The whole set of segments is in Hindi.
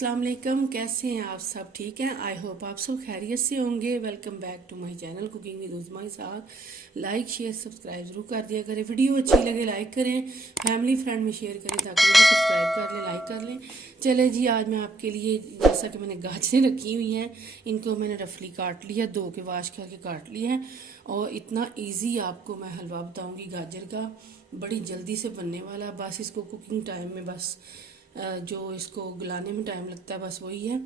अस्सलाम वालेकुम। कैसे हैं आप सब? ठीक हैं? आई होप आप सब खैरियत से होंगे। Welcome back to my channel cooking with Uzma Isaq. Like share subscribe जरूर कर दिया करें। वीडियो अच्छी लगे लाइक करें, फैमिली फ्रेंड में शेयर करें ताकि वो भी सब्सक्राइब कर लें, लाइक कर लें। चले जी, आज मैं आपके लिए जैसा कि मैंने गाजरें रखी हुई हैं, इनको मैंने रफली काट लिया, धो के वाश करके काट लिया है। और इतना ईजी आपको मैं हलवा बताऊँगी गाजर का, बड़ी जल्दी से बनने वाला। बस इसको कुकिंग टाइम में बस जो इसको गलाने में टाइम लगता है बस वही है।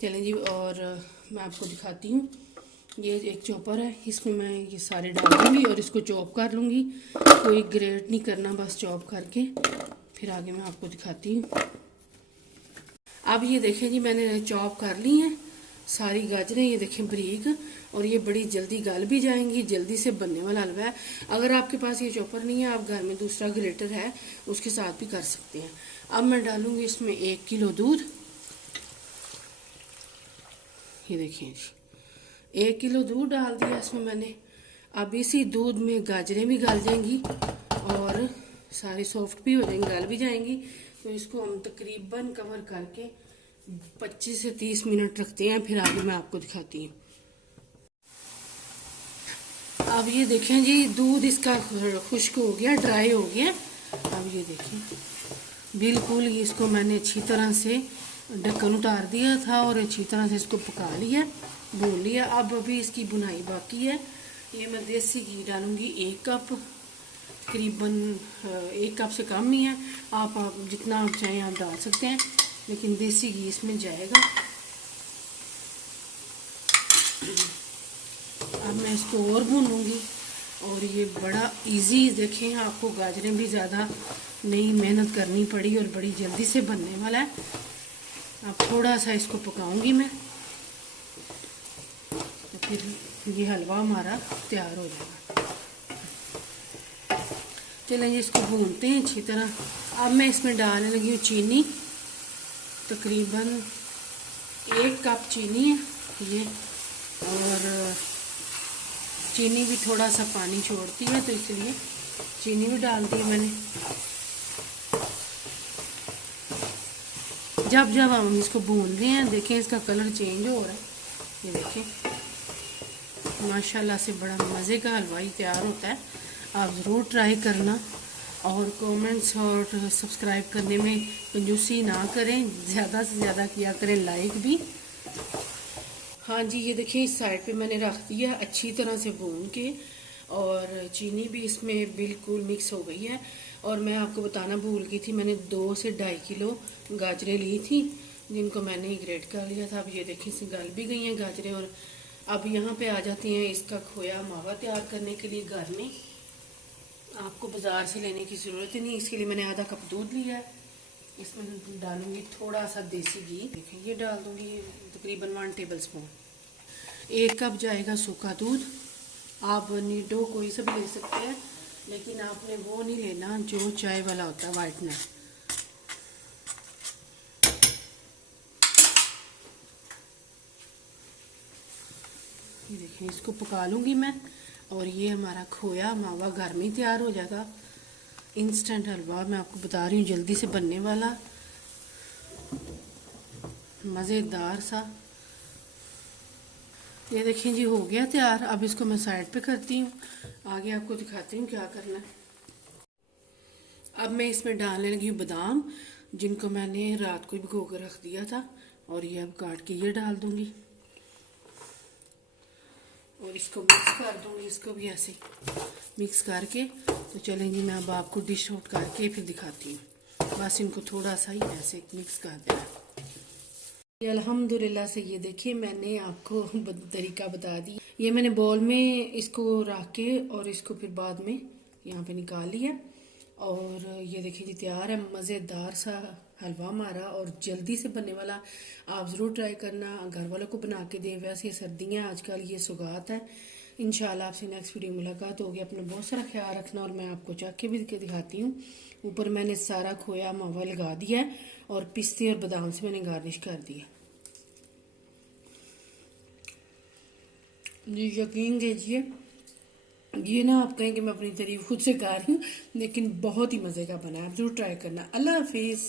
चलें जी, और मैं आपको दिखाती हूँ। ये एक चॉपर है, इसमें मैं ये सारे डाल दूँगी और इसको चॉप कर लूँगी। कोई ग्रेट नहीं करना, बस चॉप करके फिर आगे मैं आपको दिखाती हूँ। अब ये देखें जी, मैंने चॉप कर ली हैं सारी गाजरें, ये देखें बारीक, और ये बड़ी जल्दी गल भी जाएंगी, जल्दी से बनने वाला हलवा है। अगर आपके पास ये चॉपर नहीं है, आप घर में दूसरा ग्रेटर है उसके साथ भी कर सकते हैं। अब मैं डालूंगी इसमें 1 किलो दूध। ये देखिए जी, 1 किलो दूध डाल दिया इसमें मैंने। अब इसी दूध में गाजरें भी गल जाएंगी और सारी सॉफ्ट भी हो जाएंगी, गल भी जाएंगी। तो इसको हम तकरीबन कवर करके 25 से 30 मिनट रखते हैं, फिर आगे मैं आपको दिखाती हूँ। अब ये देखें जी, दूध इसका खुश्क हो गया, ड्राई हो गया। अब ये देखें बिल्कुल, इसको मैंने अच्छी तरह से ढक्कन उतार दिया था और अच्छी तरह से इसको पका लिया, भून लिया। अब अभी इसकी बुनाई बाकी है। ये मैं देसी घी डालूंगी 1 कप, तकरीबन 1 कप से कम ही है। आप जितना आप चाहें आप डाल सकते हैं, लेकिन देसी घी इसमें जाएगा। अब मैं इसको और भूनूंगी। और ये बड़ा इजी, देखें आपको गाजरें भी ज़्यादा नहीं मेहनत करनी पड़ी और बड़ी जल्दी से बनने वाला है। अब थोड़ा सा इसको पकाऊंगी मैं, तो फिर ये हलवा हमारा तैयार हो जाएगा। चलें जी, इसको भूनते हैं अच्छी तरह। अब मैं इसमें डालने लगी हूँ चीनी, तकरीबन 1 कप चीनी है ये। और चीनी भी थोड़ा सा पानी छोड़ती है, तो इसलिए चीनी भी डाल दी मैंने। जब जब हम इसको भून रहे हैं, देखें इसका कलर चेंज हो रहा है। ये देखें माशाल्लाह से बड़ा मज़े का हलवाई तैयार होता है। आप ज़रूर ट्राई करना और कमेंट्स और सब्सक्राइब करने में कंजूसी ना करें, ज़्यादा से ज़्यादा किया करें लाइक भी। हाँ जी, ये देखिए इस साइड पे मैंने रख दिया अच्छी तरह से भून के, और चीनी भी इसमें बिल्कुल मिक्स हो गई है। और मैं आपको बताना भूल गई थी, मैंने 2 से 2.5 किलो गाजरें ली थी, जिनको मैंने ग्रेट कर लिया था। अब ये देखिए इसे गल भी गई हैं गाजरें। और अब यहाँ पे आ जाती हैं इसका खोया मावा तैयार करने के लिए। घर में आपको बाज़ार से लेने की ज़रूरत ही नहीं। इसके लिए मैंने आधा कप दूध लिया है, इसमें डालूंगी थोड़ा सा देसी घी। देखें ये डाल दूंगी तकरीबन 1 टेबल स्पून। 1 कप जाएगा सूखा दूध। आप नीडो कोई सा भी ले सकते हैं, लेकिन आपने वो नहीं लेना जो चाय वाला होता है, वाइटनर। ये देखें इसको पका लूँगी मैं, और ये हमारा खोया मावा घर में ही तैयार हो जाएगा। इंस्टेंट हलवा मैं आपको बता रही हूँ, जल्दी से बनने वाला, मज़ेदार सा। ये देखें जी हो गया तैयार। अब इसको मैं साइड पे करती हूँ, आगे आपको दिखाती हूँ क्या करना है। अब मैं इसमें डालने लगी हूँ बादाम, जिनको मैंने रात को भिगो कर रख दिया था, और ये अब काट के ये डाल दूँगी और इसको मिक्स कर दूँगी। इसको भी ऐसे मिक्स करके, तो चलें जी मैं अब आपको डिश आउट करके फिर दिखाती हूँ। बस इनको थोड़ा सा ही ऐसे मिक्स कर देना। अल्हम्दुलिल्लाह से ये देखिए मैंने आपको तरीका बता दी। ये मैंने बॉल में इसको रख के और इसको फिर बाद में यहाँ पे निकाल लिया। और ये देखिए जी तैयार है मज़ेदार सा हलवा हमारा, और जल्दी से बनने वाला। आप ज़रूर ट्राई करना, घर वालों को बना के दें। वैसे सर्दियाँ आजकल, ये सौगात है। इंशाल्लाह आपसे नेक्स्ट वीडियो मुलाकात होगी। अपना बहुत सारा ख्याल रखना। और मैं आपको चाक के भी दिखाती हूँ। ऊपर मैंने सारा खोया मावा लगा दिया है और पिस्ते और बादाम से मैंने गार्निश कर दिया। जी यकीन कीजिए, ये ना आप कहें कि मैं अपनी तारीफ खुद से कर रही हूँ, लेकिन बहुत ही मज़े का बना है। आप जरूर ट्राई करना। अल्लाह हाफिज़।